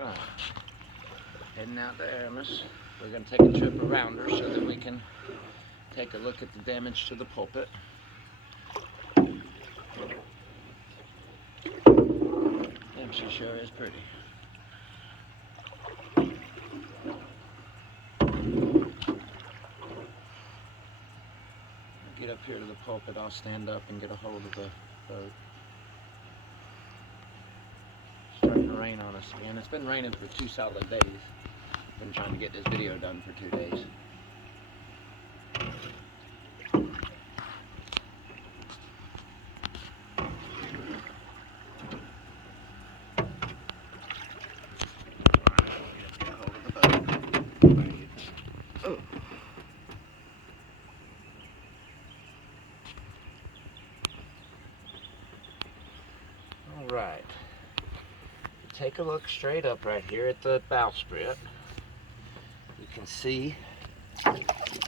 Right. Heading out to Aramis. We're going to take a trip around her so that we can take a look at the damage to the pulpit. Damn, she sure is pretty. Get up here to the pulpit, I'll stand up and get a hold of the boat. It's starting to rain on us again. It's been raining for 2 solid days. I've been trying to get this video done for 2 days. Alright, take a look straight up right here at the bowsprit. You can see that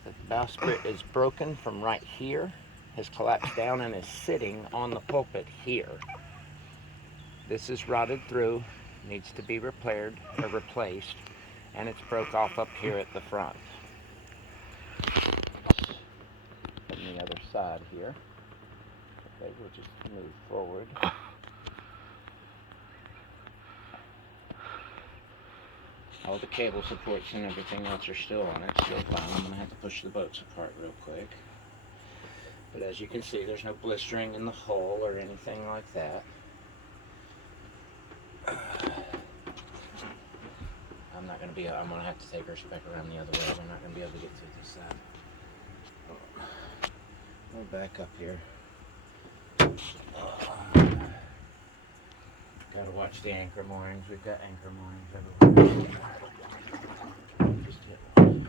the bowsprit is broken from right here, has collapsed down and is sitting on the pulpit here. This is rotted through, needs to be repaired or replaced, and it's broke off up here at the front. On the other side here. Okay, we'll just move forward. All the cable supports and everything else are still on it, still fine. I'm going to have to push the boats apart real quick. But as you can see, there's no blistering in the hull or anything like that. I'm going to have to take her back around the other way. I'm not going to be able to get through this side. We'll back up here. Gotta watch the anchor moorings. We've got anchor moorings everywhere. Just hit one.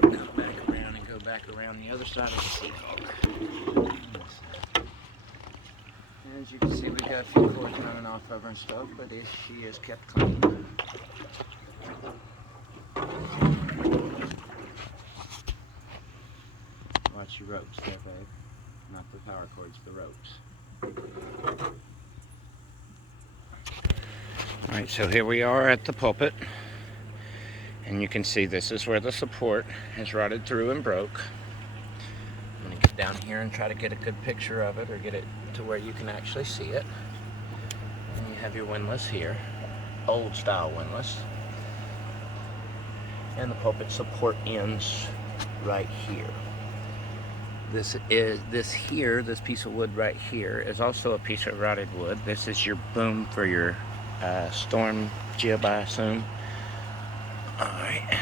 Go back around and go back around the other side of the Seahawk. As you can see, we've got a few cords running off of her and stuff, but she is kept clean. Watch your ropes there, babe. Not the power cords, the ropes. Alright, so here we are at the pulpit. And you can see this is where the support has rotted through and broke. I'm going to get down here and try to get a good picture of it, or get it to where you can actually see it. And you have your windlass here. Old style windlass. And the pulpit support ends right here. This piece of wood right here is also a piece of rotted wood. This is your boom for your storm jib, I assume. Alright.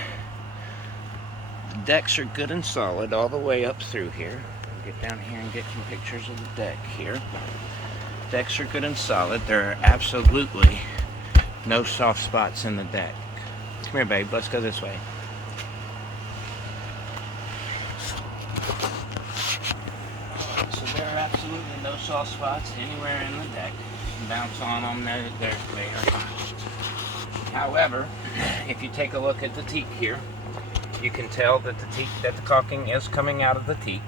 The decks are good and solid all the way up through here. We'll get down here and get some pictures of the deck here. Decks are good and solid. There are absolutely no soft spots in the deck. Come here, babe. Let's go this way. Absolutely no soft spots anywhere in the deck. Bounce on them, they are fine. However, if you take a look at the teak here, you can tell that the caulking is coming out of the teak.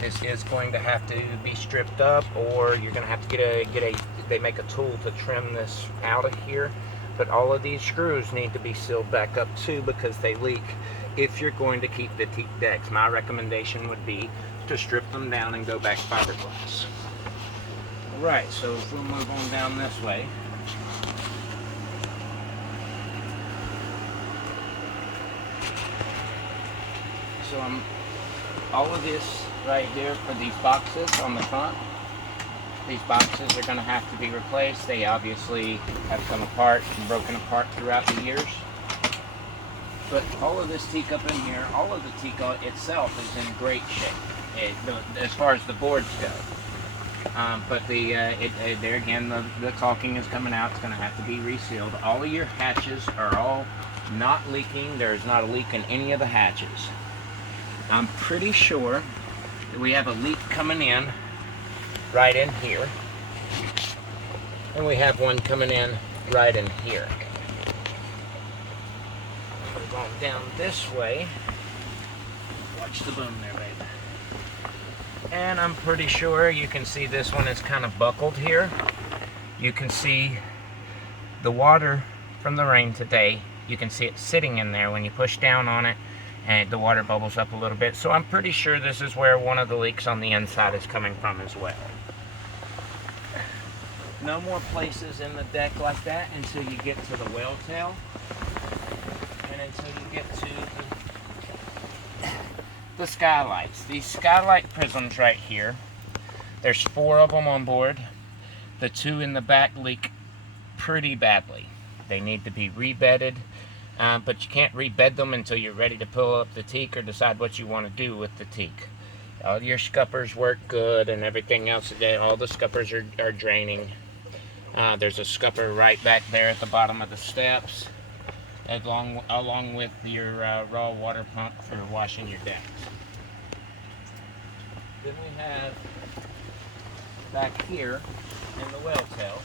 This is going to have to be stripped up, or you're going to have to they make a tool to trim this out of here. But all of these screws need to be sealed back up too, because they leak if you're going to keep the teak decks. My recommendation would be to strip them down and go back fiberglass. Alright, so if we'll move on down this way. So all of this right here for these boxes on the front, these boxes are going to have to be replaced. They obviously have come apart and broken apart throughout the years. But all of this teak up in here, all of the teak itself is in great shape. As far as the boards go, but there again, the caulking is coming out. It's going to have to be resealed. All of your hatches are all not leaking. There's not a leak in any of the hatches. I'm pretty sure that we have a leak coming in right in here, and we have one coming in right in here. We're going down this way. Watch the boom there, babe. And I'm pretty sure you can see this one is kind of buckled here. You can see the water from the rain today. You can see it sitting in there when you push down on it, and the water bubbles up a little bit. So I'm pretty sure this is where one of the leaks on the inside is coming from as well. No more places in the deck like that until you get to the well tail, and until you get to the skylights. These skylight prisms right here, there's 4 of them on board. The 2 in the back leak pretty badly. They need to be rebedded, but you can't rebed them until you're ready to pull up the teak or decide what you want to do with the teak. All your scuppers work good and everything else today. All the scuppers are draining. There's a scupper right back there at the bottom of the steps, along with your raw water pump for washing your decks. Then we have back here in the well tail,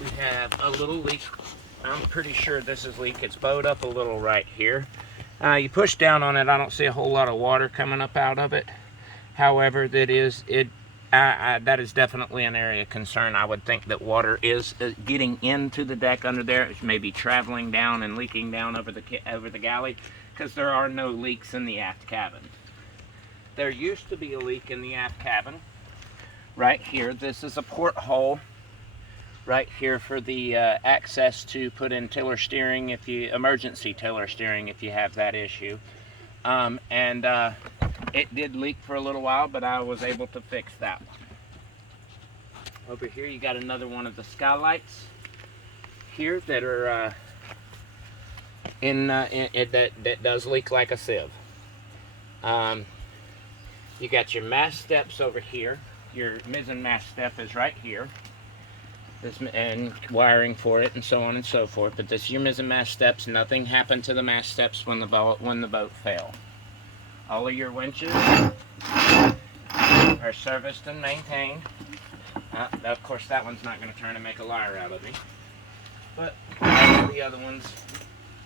we have a little leak. I'm pretty sure this is leak. It's bowed up a little right here. You push down on it, I don't see a whole lot of water coming up out of it. However, that is definitely an area of concern. I would think that water is getting into the deck under there. It's maybe traveling down and leaking down over the galley, because there are no leaks in the aft cabin. There used to be a leak in the aft cabin right here. This is a porthole right here for the access to put in tiller steering, emergency tiller steering if you have that issue. It did leak for a little while, but I was able to fix that one. Over here you got another one of the skylights here that are that does leak like a sieve. You got your mast steps over here. Your mizzen mast step is right here. And wiring for it and so on and so forth. But this is your mizzen mast steps. Nothing happened to the mast steps when the boat fell. All of your winches are serviced and maintained. Of course, that one's not going to turn and make a liar out of me. But all the other ones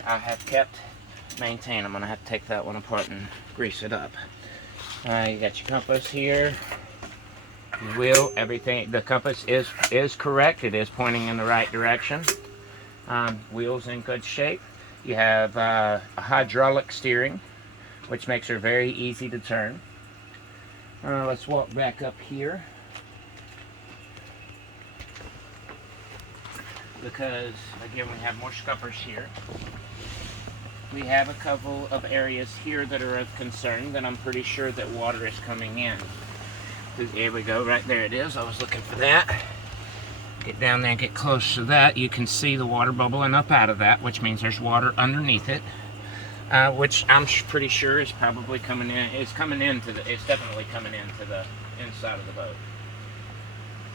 I have kept maintained. I'm going to have to take that one apart and grease it up. You got your compass here. Wheel, everything. The compass is correct. It is pointing in the right direction. Wheels in good shape. You have a hydraulic steering, which makes her very easy to turn. Let's walk back up here, because again we have more scuppers here. We have a couple of areas here that are of concern that I'm pretty sure that water is coming in. There we go, right there it is. I was looking for that. Get down there and get close to that. You can see the water bubbling up out of that, which means there's water underneath it, which I'm pretty sure is probably coming in. It's definitely coming into the inside of the boat.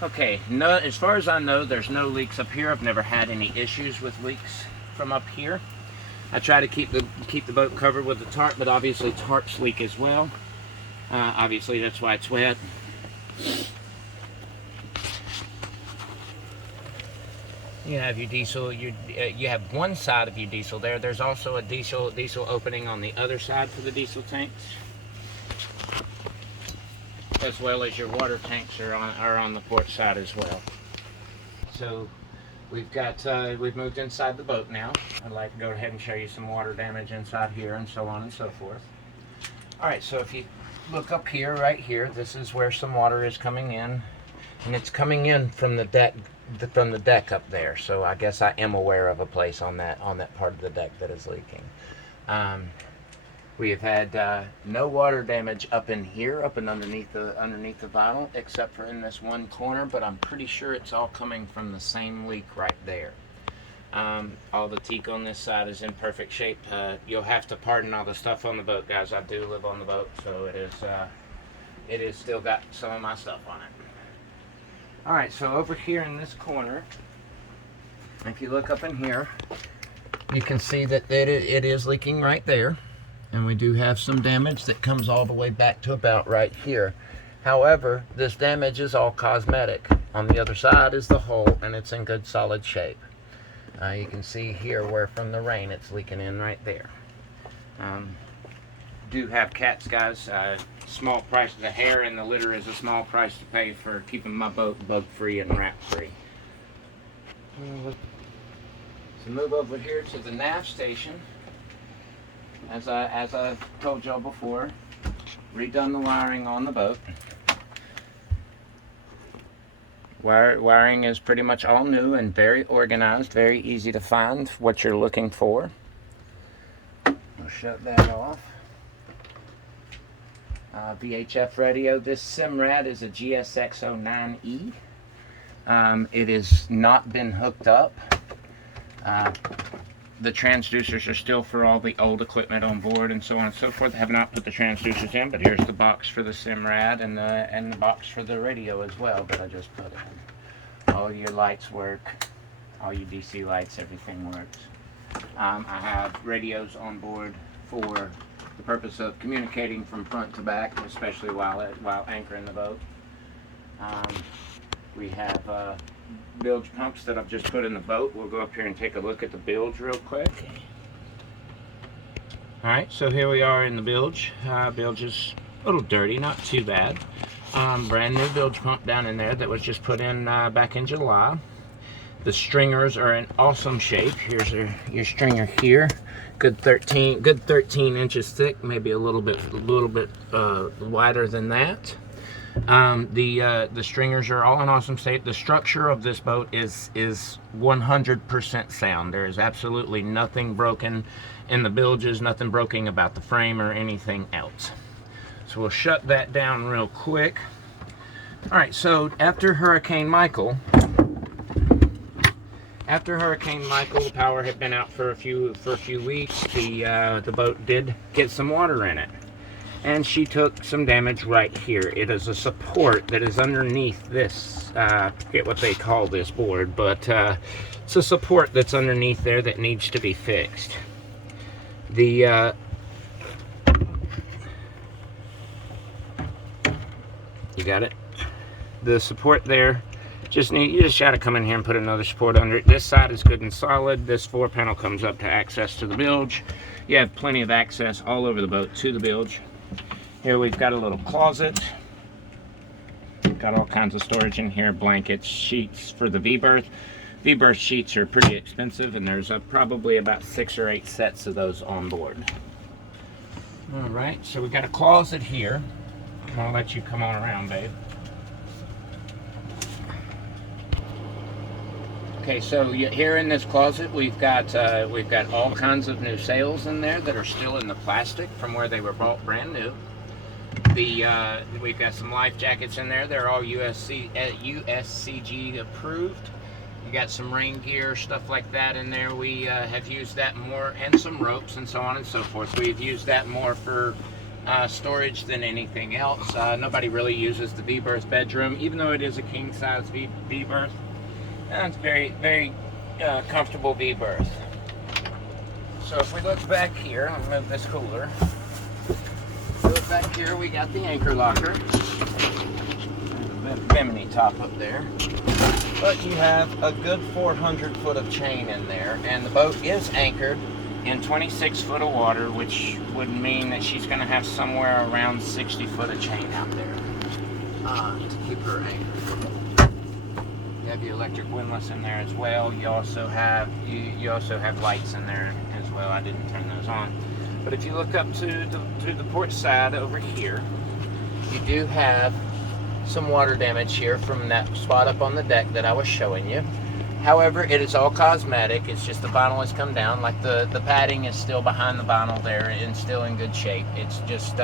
Okay, no, as far as I know, there's no leaks up here. I've never had any issues with leaks from up here. I try to keep the boat covered with the tarp, but obviously tarps leak as well. Obviously that's why it's wet. You have your diesel. You have one side of your diesel there. There's also a diesel opening on the other side for the diesel tanks, as well as your water tanks are on the port side as well. So we've moved inside the boat now. I'd like to go ahead and show you some water damage inside here and so on and so forth. All right, so if you look up here, right here, this is where some water is coming in, and it's coming in from the deck up there. So I guess I am aware of a place on that part of the deck that is leaking. We have had no water damage up in here, up and underneath the vinyl, except for in this one corner. But I'm pretty sure it's all coming from the same leak right there. All the teak on this side is in perfect shape. You'll have to pardon all the stuff on the boat, guys. I do live on the boat, so it is still got some of my stuff on it. All right, so over here in this corner, if you look up in here, you can see that it is leaking right there, and we do have some damage that comes all the way back to about right here. However, this damage is all cosmetic. On the other side is the hole, and it's in good solid shape. You can see here where from the rain it's leaking in right there. do have cats, guys. Small price. The hair in the litter is a small price to pay for keeping my boat bug-free and rat-free. So move over here to the nav station. As I told y'all before, redone the wiring on the boat. Wiring is pretty much all new and very organized, very easy to find what you're looking for. We'll shut that off. VHF radio. This Simrad is a GSX-09E. It has not been hooked up. The transducers are still for all the old equipment on board and so on and so forth. I have not put the transducers in, but here's the box for the Simrad and the box for the radio as well that I just put in. All your lights work, all your DC lights, everything works. I have radios on board for the purpose of communicating from front to back, especially while anchoring the boat. We have bilge pumps that I've just put in the boat. We'll go up here and take a look at the bilge real quick. Alright, so here we are in the bilge. Bilge is a little dirty, not too bad. Brand new bilge pump down in there that was just put in back in July. The stringers are in awesome shape. Here's your stringer here. Good 13 inches thick, maybe a little bit wider than that. The stringers are all in awesome state. The structure of this boat is 100% sound. There is absolutely nothing broken in the bilges, nothing broken about the frame or anything else. So we'll shut that down real quick. All right, so after Hurricane Michael, the power had been out for a few weeks. The boat did get some water in it. And she took some damage right here. It is a support that is underneath this, I forget what they call this board, but it's a support that's underneath there that needs to be fixed. You got it? The support there, you just gotta come in here and put another support under it. This side is good and solid. This floor panel comes up to access to the bilge. You have plenty of access all over the boat to the bilge. Here we've got a little closet. Got all kinds of storage in here, blankets, sheets for the V-berth. V-berth sheets are pretty expensive, and there's probably about 6 or 8 sets of those on board. All right, so we've got a closet here. I'll let you come on around, babe. Okay, so here in this closet, we've got all kinds of new sails in there that are still in the plastic from where they were bought brand new. We've got some life jackets in there. They're all USCG approved. You got some rain gear, stuff like that in there. We have used that more, and some ropes and so on and so forth. We've used that more for storage than anything else. Nobody really uses the V-berth bedroom, even though it is a king-size V-berth. It's very, very comfortable V-berth. So if we look back here, I'll move this cooler. Look back here, we got the anchor locker. There's a bimini top up there. But you have a good 400 foot of chain in there, and the boat is anchored in 26 foot of water, which would mean that she's going to have somewhere around 60 foot of chain out there to keep her anchored. You have your electric windlass in there as well. You also have lights in there as well. I didn't turn those on. But if you look up to the port side over here, you do have some water damage here from that spot up on the deck that I was showing you. However, it is all cosmetic. It's just the vinyl has come down. Like the padding is still behind the vinyl there and still in good shape. It's just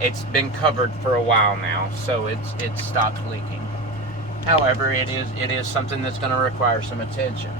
it's been covered for a while now, so it's stopped leaking. However, it is something that's going to require some attention.